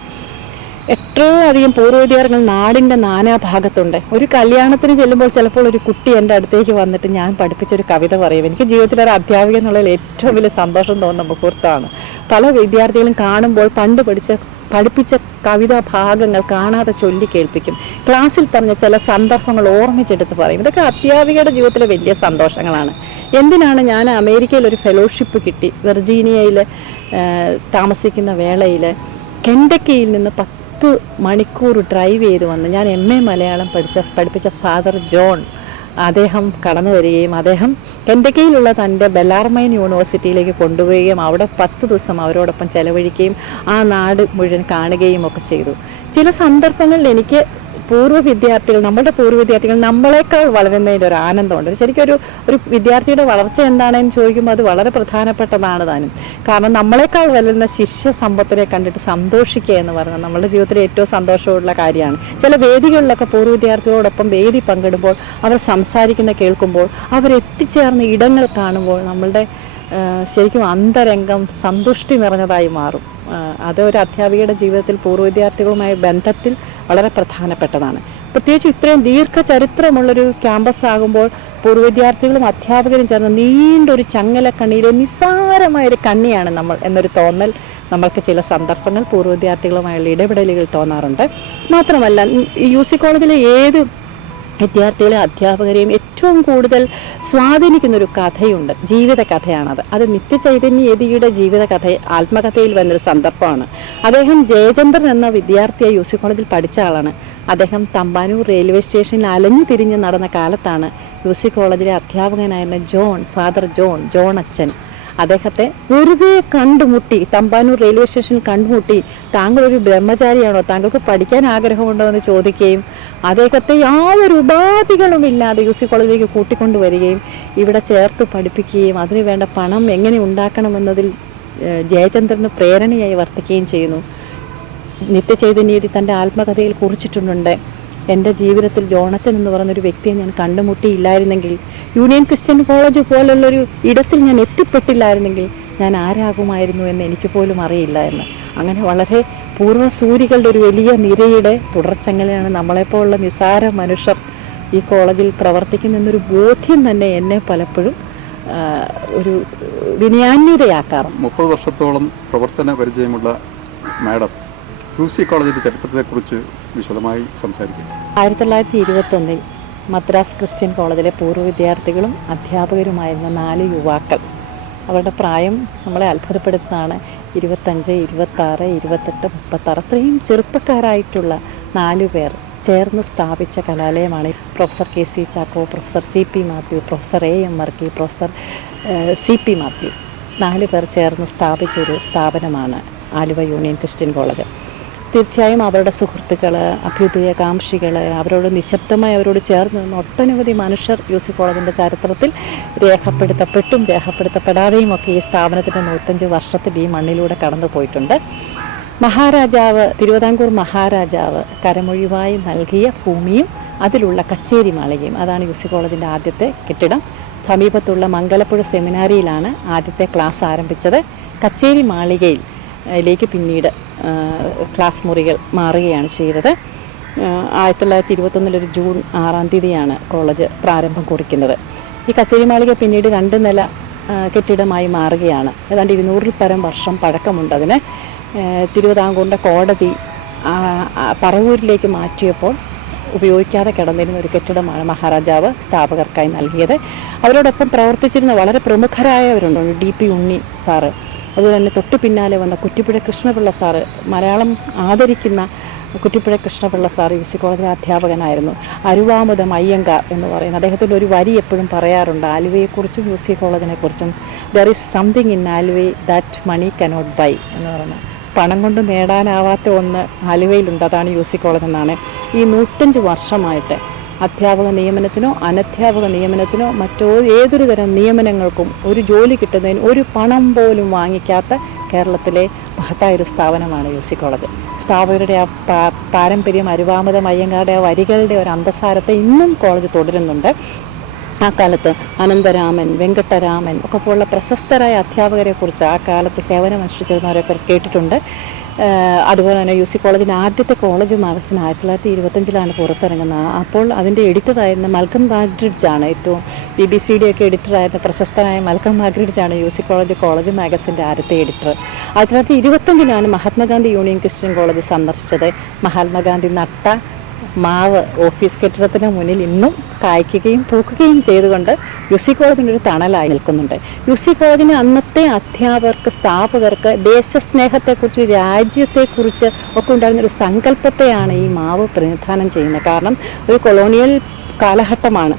എത്രയോ അധികം പൂർവ്വ വിദ്യാർത്ഥികൾ നാടിൻ്റെ നാനാഭാഗത്തുണ്ട്. ഒരു കല്യാണത്തിന് ചെല്ലുമ്പോൾ ചിലപ്പോൾ ഒരു കുട്ടി എൻ്റെ അടുത്തേക്ക് വന്നിട്ട് ഞാൻ പഠിപ്പിച്ചൊരു കവിത പറയും. എനിക്ക് ജീവിതത്തിലൊരു അധ്യാപിക എന്നുള്ളതിൽ ഏറ്റവും വലിയ സന്തോഷം തോന്നുന്ന മുഹൂർത്തമാണ്. പല വിദ്യാർത്ഥികളും കാണുമ്പോൾ പണ്ട് പഠിച്ച പഠിപ്പിച്ച കവിതാ ഭാഗങ്ങൾ കാണാതെ ചൊല്ലി കേൾപ്പിക്കും. ക്ലാസ്സിൽ പറഞ്ഞ ചില സന്ദർഭങ്ങൾ ഓർമ്മിച്ചെടുത്ത് പറയും. ഇതൊക്കെ അധ്യാപികയുടെ ജീവിതത്തിലെ വലിയ സന്തോഷങ്ങളാണ്. എന്തിനാണ് ഞാൻ അമേരിക്കയിൽ ഒരു ഫെലോഷിപ്പ് കിട്ടി, വെർജീനിയയിൽ താമസിക്കുന്ന വേളയിൽ കെൻഡക്കിയിൽ നിന്ന് 10 മണിക്കൂർ ഡ്രൈവ് ചെയ്ത് വന്ന് ഞാൻ MA മലയാളം പഠിപ്പിച്ച ഫാദർ ജോൺ അദ്ദേഹം കടന്നു വരികയും അദ്ദേഹം കെൻഡക്കിയിലുള്ള തൻ്റെ ബെലാർമൈൻ യൂണിവേഴ്സിറ്റിയിലേക്ക് കൊണ്ടുപോവുകയും അവിടെ 10 ദിവസം അവരോടൊപ്പം ചെലവഴിക്കുകയും ആ നാട് മുഴുവൻ കാണുകയും ഒക്കെ ചെയ്തു. ചില സന്ദർഭങ്ങളിൽ എനിക്ക് നമ്മളുടെ പൂർവ്വ വിദ്യാർത്ഥികൾ നമ്മളെക്കാൾ വളരുന്നതിൻ്റെ ഒരു ആനന്ദമുണ്ട്. ശരിക്കും ഒരു വിദ്യാർത്ഥിയുടെ വളർച്ച എന്താണെന്ന് ചോദിക്കുമ്പോൾ അത് വളരെ പ്രധാനപ്പെട്ടതാണ് താനും. കാരണം നമ്മളെക്കാൾ വളരുന്ന ശിഷ്യ സമ്പത്തിനെ കണ്ടിട്ട് സന്തോഷിക്കുക എന്ന് പറയുന്നത് നമ്മുടെ ജീവിതത്തിലെ ഏറ്റവും സന്തോഷമുള്ള കാര്യമാണ്. ചില വേദികളിലൊക്കെ പൂർവ്വ വിദ്യാർത്ഥികളോടൊപ്പം വേദി പങ്കിടുമ്പോൾ അവർ സംസാരിക്കുന്ന കേൾക്കുമ്പോൾ അവരെത്തിച്ചേർന്ന ഇടങ്ങൾ കാണുമ്പോൾ നമ്മളുടെ ശരിക്കും അന്തരംഗം സന്തുഷ്ടി നിറഞ്ഞതായി മാറും. അത് ഒരു അധ്യാപികയുടെ ജീവിതത്തിൽ പൂർവ്വ വിദ്യാർത്ഥികളുമായ ബന്ധത്തിൽ വളരെ പ്രധാനപ്പെട്ടതാണ്. പ്രത്യേകിച്ച് ഇത്രയും ദീർഘചരിത്രമുള്ളൊരു ക്യാമ്പസ് ആകുമ്പോൾ പൂർവ്വ വിദ്യാർത്ഥികളും അധ്യാപകരും ചേർന്ന് നീണ്ടൊരു ചങ്ങലക്കണ്ണിയിലെ നിസ്സാരമായൊരു കണ്ണിയാണ് നമ്മൾ എന്നൊരു തോന്നൽ നമ്മൾക്ക് ചില സന്ദർഭങ്ങൾ പൂർവ്വ വിദ്യാർത്ഥികളുമായുള്ള ഇടപെടലുകൾ തോന്നാറുണ്ട്. മാത്രമല്ല UC കോളേജിലെ ഏത് വിദ്യാർത്ഥികളെ അധ്യാപകരെയും ഏറ്റവും കൂടുതൽ സ്വാധീനിക്കുന്നൊരു കഥയുണ്ട്, ജീവിത കഥയാണത്. അത് നിത്യചൈതന്യ യതിയുടെ ജീവിത കഥ ആത്മകഥയിൽ വന്നൊരു സന്ദർഭമാണ്. അദ്ദേഹം ജയചന്ദ്രൻ എന്ന വിദ്യാർത്ഥിയെ UC കോളേജിൽ പഠിച്ച ആളാണ്. അദ്ദേഹം തമ്പാനൂർ റെയിൽവേ സ്റ്റേഷനിൽ അലഞ്ഞു തിരിഞ്ഞ് നടന്ന കാലത്താണ് UC കോളേജിലെ അധ്യാപകനായിരുന്ന ഫാദർ ജോൺ അച്ഛൻ അദ്ദേഹത്തെ വെറുതെ കണ്ടുമുട്ടി, തമ്പാനൂർ റെയിൽവേ സ്റ്റേഷനിൽ കണ്ടുമുട്ടി, താങ്കളൊരു ബ്രഹ്മചാരിയാണോ, താങ്കൾക്ക് പഠിക്കാൻ ആഗ്രഹമുണ്ടോ എന്ന് ചോദിക്കുകയും അദ്ദേഹത്തെ യാതൊരു ഉപാധികളുമില്ലാതെ UC കോളേജിലേക്ക് കൂട്ടിക്കൊണ്ടുവരികയും ഇവിടെ ചേർത്ത് പഠിപ്പിക്കുകയും അതിന് വേണ്ട പണം എങ്ങനെ ഉണ്ടാക്കണമെന്നതിൽ ജയചന്ദ്രന് പ്രേരണയായി വർത്തിക്കുകയും ചെയ്യുന്നു. നിത്യചൈതന്യതി തൻ്റെ ആത്മകഥയിൽ കുറിച്ചിട്ടുണ്ട്, എൻ്റെ ജീവിതത്തിൽ ജോണച്ചൻ എന്ന് പറയുന്നൊരു വ്യക്തിയെ ഞാൻ കണ്ടുമുട്ടിയില്ലായിരുന്നെങ്കിൽ, യൂണിയൻ ക്രിസ്ത്യൻ കോളേജ് പോലുള്ളൊരു ഇടത്തിൽ ഞാൻ എത്തിപ്പെട്ടില്ലായിരുന്നെങ്കിൽ ഞാൻ ആരാകുമായിരുന്നു എന്ന് എനിക്ക് പോലും അറിയില്ല എന്ന്. അങ്ങനെ വളരെ പൂർവ്വസൂരികളുടെ ഒരു വലിയ നിരയുടെ തുടർച്ചങ്ങനെയാണ് നമ്മളെപ്പോലുള്ള നിസാര മനുഷ്യർ ഈ കോളേജിൽ പ്രവർത്തിക്കുന്നതെന്നൊരു ബോധ്യം തന്നെ എന്നെ പലപ്പോഴും ഒരു വിനയാന്വിതയാക്കാറും. 30 വർഷത്തോളം പ്രവർത്തന പരിചയമുള്ള മാഡം UC കോളേജിൻ്റെ ചരിത്രത്തെക്കുറിച്ച് വിശദമായി സംസാരിക്കും. 1921 മദ്രാസ് ക്രിസ്ത്യൻ കോളേജിലെ പൂർവ്വ വിദ്യാർത്ഥികളും അധ്യാപകരുമായിരുന്ന 4 യുവാക്കൾ, അവരുടെ പ്രായം നമ്മളെ അത്ഭുതപ്പെടുത്തുന്നതാണ്. 25, 26, 28, 36 അത്രയും ചെറുപ്പക്കാരായിട്ടുള്ള 4 പേർ ചേർന്ന് സ്ഥാപിച്ച കലാലയമാണ് professor KC Chacko, professor CP Mathew, professor AM Varkey, professor CP Mathew 4 പേർ ചേർന്ന് സ്ഥാപിച്ചൊരു സ്ഥാപനമാണ് ആലുവ യൂണിയൻ ക്രിസ്ത്യൻ കോളേജ്. തീർച്ചയായും അവരുടെ സുഹൃത്തുക്കൾ, അഭ്യുദയകാംക്ഷികൾ, അവരോട് നിശബ്ദമായി അവരോട് ചേർന്ന് നിന്ന് ഒട്ടനവധി മനുഷ്യർ UC കോളേജിൻ്റെ ചരിത്രത്തിൽ രേഖപ്പെടുത്തപ്പെടാതെയും ഒക്കെ ഈ സ്ഥാപനത്തിൻ്റെ 105 വർഷത്തിൽ ഈ മണ്ണിലൂടെ കടന്നു പോയിട്ടുണ്ട്. തിരുവിതാംകൂർ മഹാരാജാവ് കരമൊഴിവായി നൽകിയ ഭൂമിയും അതിലുള്ള കച്ചേരി മാളികയും, അതാണ് UC കോളേജിൻ്റെ ആദ്യത്തെ കെട്ടിടം. സമീപത്തുള്ള മംഗലപ്പുഴ സെമിനാരിയിലാണ് ആദ്യത്തെ ക്ലാസ് ആരംഭിച്ചത്. കച്ചേരി മാളികയിലേക്ക് പിന്നീട് ക്ലാസ് മുറികൾ മാറുകയാണ് ചെയ്തത്. 1921 ജൂൺ 6 കോളേജ് പ്രാരംഭം കുറിക്കുന്നത്. ഈ കച്ചേരി മാളിക പിന്നീട് 2 നില കെട്ടിടമായി മാറുകയാണ്. ഏതാണ്ട് 200 പരം വർഷം പഴക്കമുണ്ട് അതിന്. തിരുവിതാംകൂറിൻ്റെ കോടതി പറവൂരിലേക്ക് മാറ്റിയപ്പോൾ ഉപയോഗിക്കാതെ കിടന്നിരുന്ന ഒരു കെട്ടിടമാണ് മഹാരാജാവ് സ്ഥാപകർക്കായി നൽകിയത്. അവരോടൊപ്പം പ്രവർത്തിച്ചിരുന്ന വളരെ പ്രമുഖരായവരുണ്ട്. DP ഉണ്ണി സാറ്, അതുപോലെ തന്നെ തൊട്ടു പിന്നാലെ വന്ന കുറ്റിപ്പുഴ കൃഷ്ണപിള്ള സാറ്, മലയാളം ആദരിക്കുന്ന കുറ്റിപ്പുഴ കൃഷ്ണപിള്ള സാർ UC കോളേജിലെ അധ്യാപകനായിരുന്നു. അരുവാമുദം അയ്യങ്കാർ എന്ന് പറയുന്ന അദ്ദേഹത്തിൻ്റെ ഒരു വരി എപ്പോഴും പറയാറുണ്ട് ആലുവയെക്കുറിച്ചും UC കോളേജിനെക്കുറിച്ചും. There is something in Aluva that money cannot buy എന്ന് പറയുന്നത്. പണം കൊണ്ട് നേടാനാവാത്ത ഒന്ന് ആലുവയിലുണ്ട്, അതാണ് UC കോളേജ് എന്നാണ്. ഈ 105 വർഷമായിട്ട് അധ്യാപക നിയമനത്തിനോ അനധ്യാപക നിയമനത്തിനോ മറ്റോ ഏതൊരു തരം നിയമനങ്ങൾക്കും ഒരു ജോലി കിട്ടുന്നതിന് ഒരു പണം പോലും വാങ്ങിക്കാത്ത കേരളത്തിലെ മഹത്തായൊരു സ്ഥാപനമാണ് UC കോളേജ്. സ്ഥാപകരുടെ ആ പാരമ്പര്യം, അരുവാമദം അയ്യങ്കാരുടെ ആ വരികളുടെ ഒരു അന്തസാരത്തെ ഇന്നും കോളേജ് തുടരുന്നുണ്ട്. ആ കാലത്ത് അനന്തരാമൻ, വെങ്കട്ടരാമൻ ഒക്കെ പോലുള്ള പ്രശസ്തരായ അധ്യാപകരെക്കുറിച്ച് ആ കാലത്ത് സേവനമനുഷ്ഠിച്ചിരുന്നവരെക്കുറിച്ച് കേട്ടിട്ടുണ്ട്. അതുപോലെ തന്നെ UC കോളേജിൻ്റെ ആദ്യത്തെ കോളേജ് മാഗസിൻ 1925 പുറത്തിറങ്ങുന്നത്. അപ്പോൾ അതിൻ്റെ എഡിറ്ററായിരുന്ന മൽക്കം മാഗ്രിഡ്ജാണ്, ഏറ്റവും BBCD ഒക്കെ എഡിറ്ററായിരുന്ന പ്രശസ്തനായ മൽക്കം മാഗ്രിഡ്ജാണ് UC കോളേജ് മാഗസിൻ്റെ ആദ്യത്തെ editor. 1925 Mahatma Gandhi union Christian college സന്ദർശിച്ചത്. മഹാത്മാഗാന്ധി നട്ട മാവ് ഓഫീസ് കെട്ടിടത്തിന് മുന്നിൽ ഇന്നും കായ്ക്കുകയും പൂക്കുകയും ചെയ്തുകൊണ്ട് UC കോളേജിൻ്റെ ഒരു തണലായി നിൽക്കുന്നുണ്ട്. UC കോളേജിന് അന്നത്തെ അധ്യാപകർക്ക്, സ്ഥാപകർക്ക് ദേശസ്നേഹത്തെക്കുറിച്ച്, രാജ്യത്തെക്കുറിച്ച് ഒക്കെ ഉണ്ടായിരുന്നൊരു സങ്കല്പത്തെയാണ് ഈ മാവ് പ്രതിനിധാനം ചെയ്യുന്നത്. കാരണം ഒരു കൊളോണിയൽ കാലഘട്ടമാണ്.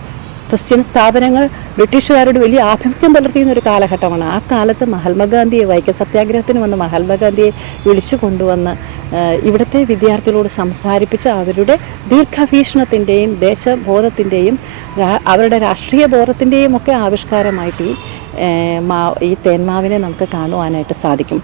ക്രിസ്ത്യൻ സ്ഥാപനങ്ങൾ ബ്രിട്ടീഷുകാരോട് വലിയ ആഭിമുഖ്യം പുലർത്തിയിരുന്ന ഒരു കാലഘട്ടമാണ്. ആ കാലത്ത് മഹാത്മാഗാന്ധിയെ, വൈക്കം സത്യാഗ്രഹത്തിന് വന്ന് മഹാത്മാഗാന്ധിയെ വിളിച്ചു കൊണ്ടുവന്ന് ഇവിടുത്തെ വിദ്യാർത്ഥികളോട് സംസാരിപ്പിച്ച് അവരുടെ ദീർഘവീക്ഷണത്തിൻ്റെയും ദേശബോധത്തിൻ്റെയും അവരുടെ രാഷ്ട്രീയ ബോധത്തിൻ്റെയും ഒക്കെ ആവിഷ്കാരമായിട്ട് ഈ തേന്മാവിനെ നമുക്ക് കാണുവാനായിട്ട് സാധിക്കും.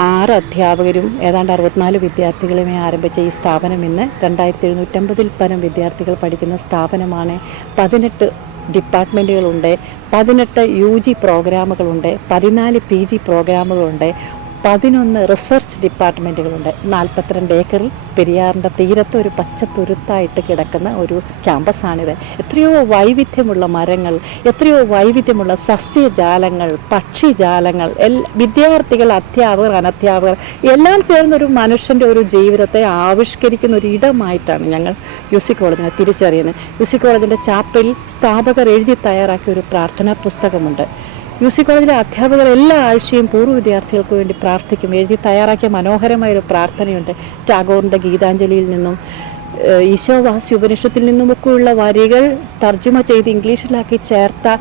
6 അധ്യാപകരും ഏതാണ്ട് 64 വിദ്യാർത്ഥികളുമേ ആരംഭിച്ച ഈ സ്ഥാപനം ഇന്ന് 2750 പരം വിദ്യാർത്ഥികൾ പഠിക്കുന്ന സ്ഥാപനമാണ്. 18 ഡിപ്പാർട്ട്മെൻറ്റുകളുണ്ട്, 18 UG പ്രോഗ്രാമുകളുണ്ട്, 14 PG പ്രോഗ്രാമുകളുണ്ട്, 11 റിസർച്ച് ഡിപ്പാർട്ട്മെൻറ്റുകളുണ്ട്. 42 ഏക്കറിൽ പെരിയാറിൻ്റെ തീരത്ത് ഒരു പച്ചത്തുരുത്തായിട്ട് കിടക്കുന്ന ഒരു ക്യാമ്പസാണിത്. എത്രയോ വൈവിധ്യമുള്ള മരങ്ങൾ, എത്രയോ വൈവിധ്യമുള്ള സസ്യജാലങ്ങൾ, പക്ഷിജാലങ്ങൾ, വിദ്യാർത്ഥികൾ, അധ്യാപകർ, അനധ്യാപകർ എല്ലാം ചേർന്നൊരു മനുഷ്യൻ്റെ ഒരു ജീവിതത്തെ ആവിഷ്കരിക്കുന്ന ഒരു ഇടമായിട്ടാണ് ഞങ്ങൾ UC കോളേജിനെ തിരിച്ചറിയുന്നത്. UC കോളേജിൻ്റെ ചാപ്പലിൽ സ്ഥാപകർ എഴുതി തയ്യാറാക്കിയ ഒരു പ്രാർത്ഥനാ പുസ്തകമുണ്ട്. UC കോളേജിലെ അധ്യാപകർ എല്ലാ ആഴ്ചയും പൂർവ്വ വിദ്യാർത്ഥികൾക്ക് വേണ്ടി പ്രാർത്ഥിക്കും. എഴുതി തയ്യാറാക്കിയ മനോഹരമായൊരു പ്രാർത്ഥനയുണ്ട്. ടാഗോറിൻ്റെ ഗീതാഞ്ജലിയിൽ നിന്നും ഈശോവാസി ഉപനിഷത്തിൽ നിന്നുമൊക്കെയുള്ള വരികൾ തർജ്ജമ ചെയ്ത് ഇംഗ്ലീഷിലാക്കി ചേർത്ത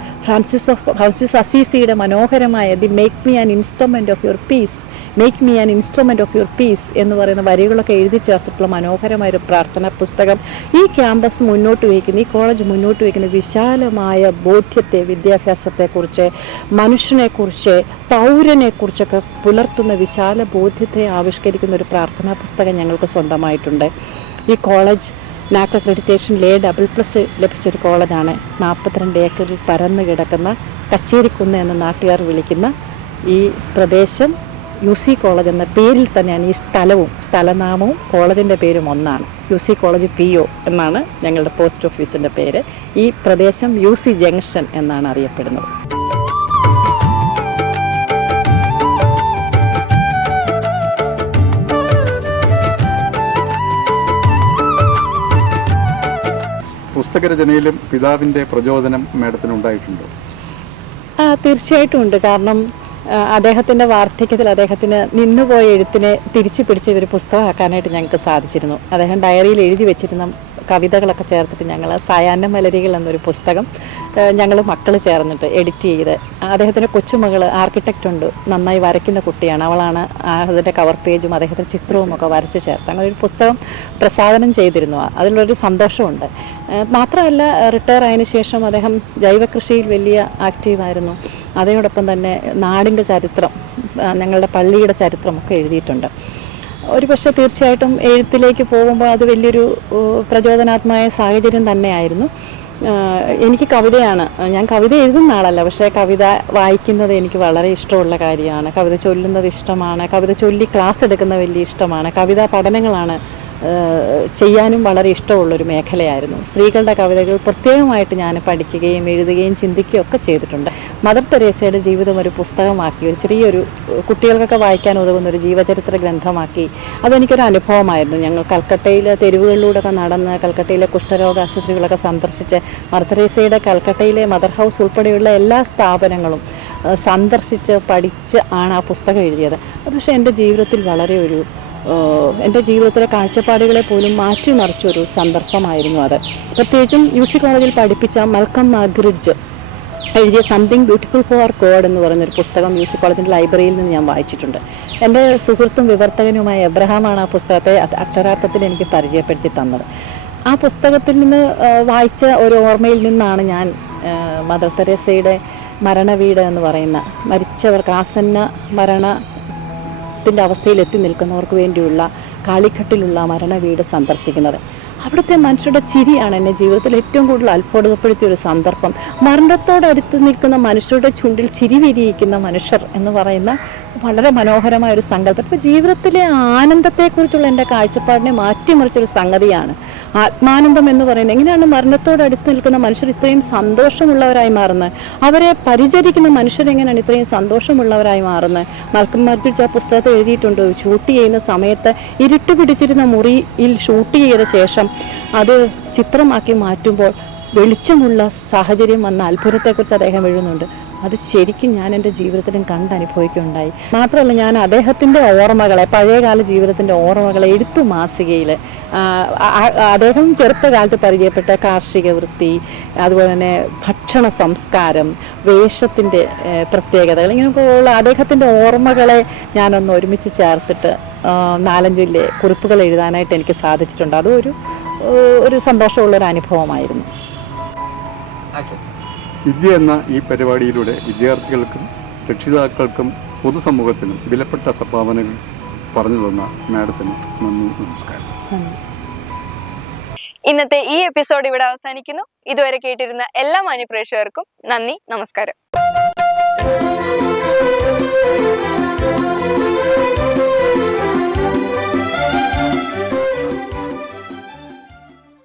ഫ്രാൻസിസ് അസീസിയുടെ മനോഹരമായ the make me an instrument of your piece, make me an instrument of your piece എന്ന് പറയുന്ന വരികളൊക്കെ എഴുതി ചേർത്തിട്ടുള്ള മനോഹരമായൊരു പ്രാർത്ഥനാ പുസ്തകം ഈ ക്യാമ്പസ് മുന്നോട്ട് വയ്ക്കുന്ന, ഈ കോളേജ് മുന്നോട്ട് വയ്ക്കുന്ന വിശാലമായ ബോധ്യത്തെ, വിദ്യാഭ്യാസത്തെക്കുറിച്ച്, മനുഷ്യനെക്കുറിച്ച്, പൗരനെക്കുറിച്ചൊക്കെ പുലർത്തുന്ന വിശാല ബോധ്യത്തെ ആവിഷ്കരിക്കുന്ന ഒരു പ്രാർത്ഥനാ പുസ്തകം ഞങ്ങൾക്ക് സ്വന്തമായിട്ടുണ്ട്. ഈ കോളേജ് NAC അക്രഡിറ്റേഷൻ A++ ലഭിച്ചൊരു കോളേജാണ്. 42 ഏക്കറിൽ പരന്നു കിടക്കുന്ന കച്ചേരിക്കുന്ന് എന്ന നാട്ടുകാർ വിളിക്കുന്ന ഈ പ്രദേശം UC കോളേജ് എന്ന പേരിൽ തന്നെയാണ് ഈ സ്ഥലനാമവും കോളേജിൻ്റെ പേരും ഒന്നാണ്. UC കോളേജ് PO എന്നാണ് ഞങ്ങളുടെ പോസ്റ്റ് ഓഫീസിൻ്റെ പേര്. ഈ പ്രദേശം UC ജംഗ്ഷൻ എന്നാണ് അറിയപ്പെടുന്നത്. പുസ്തകരചനയിലും പിതാവിൻ്റെ പ്രചോദനം മാഡത്തിനുണ്ടായിട്ടുണ്ടോ? തീർച്ചയായിട്ടും ഉണ്ട്. കാരണം അദ്ദേഹത്തിൻ്റെ വാർദ്ധക്യത്തിൽ അദ്ദേഹത്തിന് നിന്നുപോയ എഴുത്തിനെ തിരിച്ചു പിടിച്ച് ഒരു പുസ്തകമാക്കാനായിട്ട് ഞങ്ങൾക്ക് സാധിച്ചിരുന്നു. അദ്ദേഹം ഡയറിയിൽ എഴുതി വെച്ചിരുന്ന കവിതകളൊക്കെ ചേർത്തിട്ട് ഞങ്ങൾ സായാഹ്ന മലരികൾ എന്നൊരു പുസ്തകം ഞങ്ങൾ മക്കൾ ചേർന്നിട്ട് എഡിറ്റ് ചെയ്ത്, അദ്ദേഹത്തിൻ്റെ കൊച്ചുമകൾ ആർക്കിടെക്റ്റ് ഉണ്ട്, നന്നായി വരയ്ക്കുന്ന കുട്ടിയാണ്, അവളാണ് അതിൻ്റെ കവർ പേജും അദ്ദേഹത്തിൻ്റെ ചിത്രവും ഒക്കെ വരച്ച് ചേർത്ത് അങ്ങനെ ഒരു പുസ്തകം പ്രസാദനം ചെയ്തിരുന്നു. അതിലൊരു സന്തോഷമുണ്ട്. മാത്രമല്ല റിട്ടയർ ആയതിനു ശേഷം അദ്ദേഹം ജൈവകൃഷിയിൽ വലിയ ആക്റ്റീവായിരുന്നു. അതോടൊപ്പം തന്നെ നാടിൻ്റെ ചരിത്രം, ഞങ്ങളുടെ പള്ളിയുടെ ചരിത്രമൊക്കെ എഴുതിയിട്ടുണ്ട്. ഒരു പക്ഷേ തീർച്ചയായിട്ടും എഴുത്തിലേക്ക് പോകുമ്പോൾ അത് വലിയൊരു പ്രചോദനാത്മകമായ സാഹചര്യം തന്നെയായിരുന്നു. എനിക്ക് കവിതയാണ്, ഞാൻ കവിത എഴുതുന്ന ആളല്ല, പക്ഷേ കവിത വായിക്കുന്നത് എനിക്ക് വളരെ ഇഷ്ടമുള്ള കാര്യമാണ്. കവിത ചൊല്ലുന്നത് ഇഷ്ടമാണ്, കവിത ചൊല്ലി ക്ലാസ് എടുക്കുന്നത് വലിയ ഇഷ്ടമാണ്. കവിതാ പഠനങ്ങളാണ് ചെയ്യാനും വളരെ ഇഷ്ടമുള്ളൊരു മേഖലയായിരുന്നു. സ്ത്രീകളുടെ കവിതകൾ പ്രത്യേകമായിട്ട് ഞാൻ പഠിക്കുകയും എഴുതുകയും ചിന്തിക്കുകയും ഒക്കെ ചെയ്തിട്ടുണ്ട്. മദർ തെരേസയുടെ ജീവിതം ഒരു പുസ്തകമാക്കി, ഒരു ചെറിയൊരു കുട്ടികൾക്കൊക്കെ വായിക്കാൻ ഉതകുന്ന ഒരു ജീവചരിത്ര ഗ്രന്ഥമാക്കി. അതെനിക്കൊരു അനുഭവമായിരുന്നു. ഞങ്ങൾ കൽക്കട്ടയിലെ തെരുവുകളിലൂടെയൊക്കെ നടന്ന് കൽക്കട്ടയിലെ കുഷ്ഠരോഗ ആശുപത്രികളൊക്കെ സന്ദർശിച്ച് മദർ തെരേസയുടെ കൽക്കട്ടയിലെ മദർ ഹൗസ് ഉൾപ്പെടെയുള്ള എല്ലാ സ്ഥാപനങ്ങളും സന്ദർശിച്ച് പഠിച്ച് ആണ് ആ പുസ്തകം എഴുതിയത്. അത് പക്ഷേ എൻ്റെ ജീവിതത്തിൽ വളരെ എൻ്റെ ജീവിതത്തിലെ കാഴ്ചപ്പാടുകളെ പോലും മാറ്റിമറിച്ചൊരു സന്ദർഭമായിരുന്നു അത്. പ്രത്യേകിച്ചും UC കോളേജിൽ പഠിപ്പിച്ച മൽക്കം മാഗ്രിഡ്ജ് എഴുതിയ സംതിങ് ബ്യൂട്ടിഫുൾ ഫോർ ഗോഡ് എന്ന് പറയുന്നൊരു പുസ്തകം UC കോളേജിൻ്റെ ലൈബ്രറിയിൽ നിന്ന് ഞാൻ വായിച്ചിട്ടുണ്ട്. എൻ്റെ സുഹൃത്തും വിവർത്തകനുമായ എബ്രഹാമാണ് ആ പുസ്തകത്തെ അക്ഷരാർത്ഥത്തിൽ എനിക്ക് പരിചയപ്പെടുത്തി തന്നത്. ആ പുസ്തകത്തിൽ നിന്ന് വായിച്ച ഒരു ഓർമ്മയിൽ നിന്നാണ് ഞാൻ മദർ തെരേസയുടെ മരണവീട് എന്ന് പറയുന്ന, മരിച്ചവർക്ക് ആസന്ന മരണത്തിൻ്റെ അവസ്ഥയിൽ എത്തി നിൽക്കുന്നവർക്ക് വേണ്ടിയുള്ള കാളിഘട്ടിലുള്ള മരണവീട് സന്ദർശിക്കുന്നത്. അവിടുത്തെ മനുഷ്യരുടെ ചിരിയാണ് എന്നെ ജീവിതത്തിൽ ഏറ്റവും കൂടുതൽ അത്ഭുതപ്പെടുത്തിയ ഒരു സന്ദർഭം. മരണത്തോടടുത്ത് നിൽക്കുന്ന മനുഷ്യരുടെ ചുണ്ടിൽ ചിരി വിരിയിക്കുന്ന മനുഷ്യർ എന്ന് പറയുന്ന വളരെ മനോഹരമായ ഒരു സങ്കല്പം. ഇപ്പോൾ ജീവിതത്തിലെ ആനന്ദത്തെക്കുറിച്ചുള്ള എൻ്റെ കാഴ്ചപ്പാടിനെ മാറ്റിമറിച്ചൊരു സംഗതിയാണ് ആത്മാനന്ദം എന്ന് പറയുന്നത്. എങ്ങനെയാണ് മരണത്തോടടുത്ത് നിൽക്കുന്ന മനുഷ്യർ ഇത്രയും സന്തോഷമുള്ളവരായി മാറുന്നത്? അവരെ പരിചരിക്കുന്ന മനുഷ്യരെങ്ങനെയാണ് ഇത്രയും സന്തോഷമുള്ളവരായി മാറുന്നത്? മൽക്കം മർഗിച്ച് ആ പുസ്തകത്തിൽ എഴുതിയിട്ടുണ്ട്, ഷൂട്ട് ചെയ്യുന്ന സമയത്ത് ഇരുട്ട് പിടിച്ചിരുന്ന മുറിയിൽ ഷൂട്ട് ചെയ്ത ശേഷം അത് ചിത്രമാക്കി മാറ്റുമ്പോൾ വെളിച്ചമുള്ള സാഹചര്യം വന്ന അത്ഭുതത്തെക്കുറിച്ച് അദ്ദേഹം എഴുതുന്നുണ്ട്. അത് ശരിക്കും ഞാൻ എൻ്റെ ജീവിതത്തിലും കണ്ടനുഭവിക്കുകയുണ്ടായി. മാത്രമല്ല, ഞാൻ അദ്ദേഹത്തിൻ്റെ ഓർമ്മകളെ, പഴയകാല ജീവിതത്തിൻ്റെ ഓർമ്മകളെ എഴുത്തു മാസികയിൽ അദ്ദേഹം ചെറുപ്പകാലത്ത് പരിചയപ്പെട്ട കാർഷിക വൃത്തി, അതുപോലെ തന്നെ ഭക്ഷണ സംസ്കാരം, വേഷത്തിൻ്റെ പ്രത്യേകതകൾ, ഇങ്ങനെയൊക്കെയുള്ള അദ്ദേഹത്തിൻ്റെ ഓർമ്മകളെ ഞാനൊന്ന് ഒരുമിച്ച് ചേർത്തിട്ട് 4-5 കുറിപ്പുകൾ എഴുതാനായിട്ട് എനിക്ക് സാധിച്ചിട്ടുണ്ട്. അതും ഒരു സന്തോഷമുള്ളൊരു അനുഭവമായിരുന്നു. വിദ്യ എന്ന ഈ പരിപാടിയിലൂടെ വിദ്യാർത്ഥികൾക്കും രക്ഷിതാക്കൾക്കും പൊതുസമൂഹത്തിനും വിലപ്പെട്ട സംഭാവനകൾ പറഞ്ഞു തന്ന മാഡത്തിന് നന്ദി, നമസ്കാരം. ഇന്നത്തെ ഈ എപ്പിസോഡ് ഇവിടെ അവസാനിക്കുന്നു. ഇതുവരെ കേട്ടിരുന്ന എല്ലാ മാന്യപ്രേക്ഷകർക്കും നന്ദി, നമസ്കാരം.